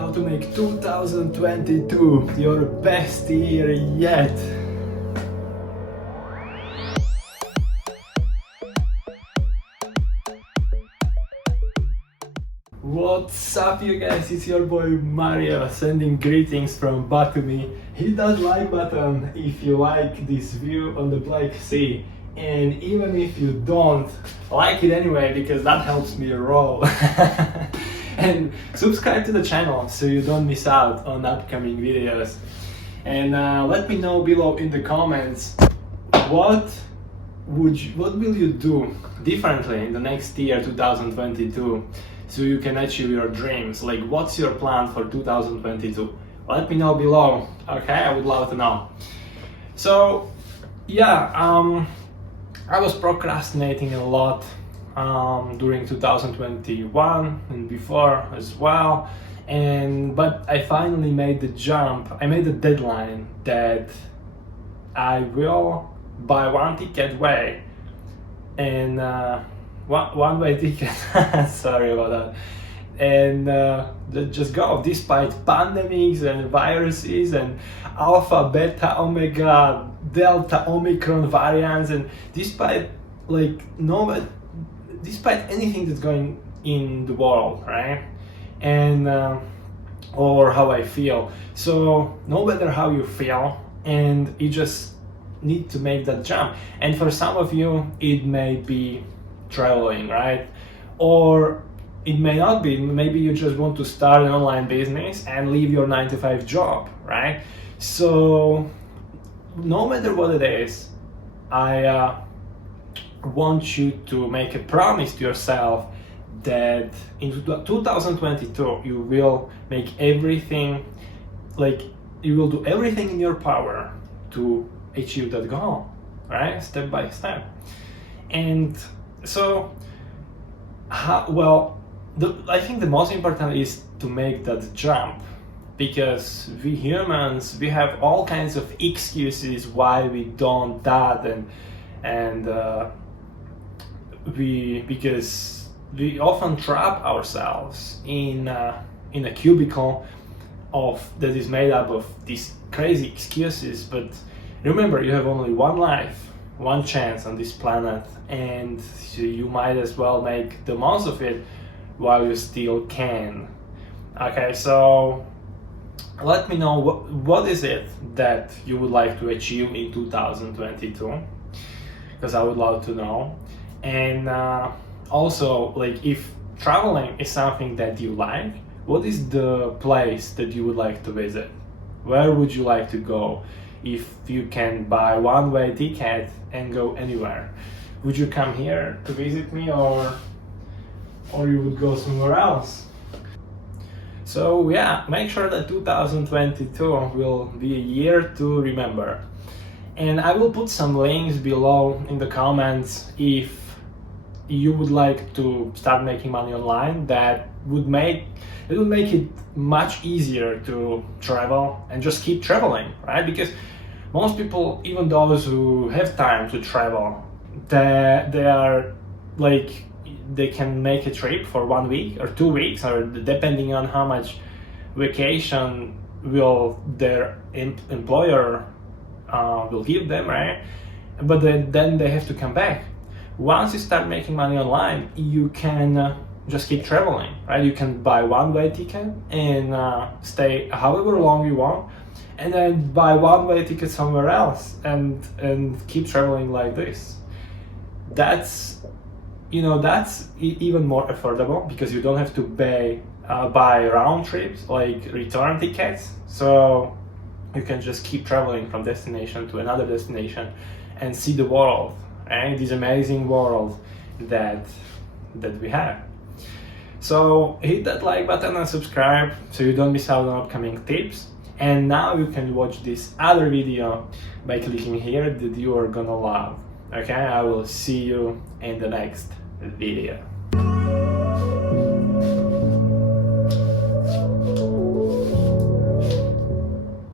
how to make 2022 your best year yet. What's up, you guys? It's your boy Mario sending greetings from Batumi. Hit that like button if you like this view on the Black Sea, and even if you don't, like it anyway because that helps me roll. And subscribe to the channel so you don't miss out on upcoming videos. And let me know below in the comments what will you do differently in the next year 2022 so you can achieve your dreams. Like, what's your plan for 2022? Let me know below, okay? I would love to know. So yeah, I was procrastinating a lot during 2021 and before as well, but I finally made the jump. I made a deadline that I will buy one ticket way and one-way ticket. Sorry about that. And just go, despite pandemics and viruses and alpha, beta, omega, delta, omicron variants, and despite despite anything that's going in the world, right? And or how I feel. So no matter how you feel, and you just need to make that jump. And for some of you, it may be traveling, right? Or it may not be. Maybe you just want to start an online business and leave your 9-to-5 job, right? So no matter what it is, I want you to make a promise to yourself that in 2022 you will make everything, you will do everything in your power to achieve that goal, right? Step by step. And so, I think the most important is to make that jump, because we humans, we have all kinds of excuses why we don't that, because we often trap ourselves in a cubicle that is made up of these crazy excuses. But remember, you have only one life, one chance on this planet, and so you might as well make the most of it while you still can. Okay, so let me know what is it that you would like to achieve in 2022, because I would love to know. And also, if traveling is something that you like, what is the place that you would like to visit? Where would you like to go if you can buy one-way ticket and go anywhere? Would you come here to visit me, or you would go somewhere else? So yeah, make sure that 2022 will be a year to remember. And I will put some links below in the comments if you would like to start making money online. That would make it much easier to travel and just keep traveling, right? Because most people, even those who have time to travel, they can make a trip for 1 week or 2 weeks, or depending on how much vacation will their employer will give them, right? But then they have to come back. Once you start making money online, you can just keep traveling, right? You can buy one-way ticket and stay however long you want, and then buy one-way ticket somewhere else and keep traveling like this. That's even more affordable, because you don't have to buy round trips, like return tickets. So you can just keep traveling from destination to another destination and see the world, right? This amazing world that we have. So hit that like button and subscribe so you don't miss out on upcoming tips. And now you can watch this other video by clicking here that you are gonna love. Okay, I will see you in the next video.